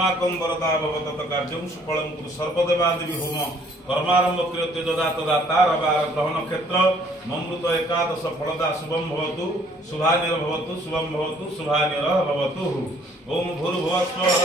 अस्माकं वरदा भवतत कार्यं सुफलं कुरु सर्वदेवादेवी होम कर्मारंभ क्रियते तदा तदा तारवार ग्रहण क्षेत्र ममृत एकादश फलदा शुभम भवतु शुभानिर भवतु शुभम भवतु शुभानिर भवतु। ओम भूर्भुवः स्वः।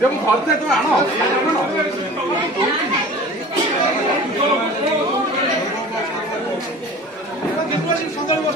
जब घर से तो आनो संदर्भ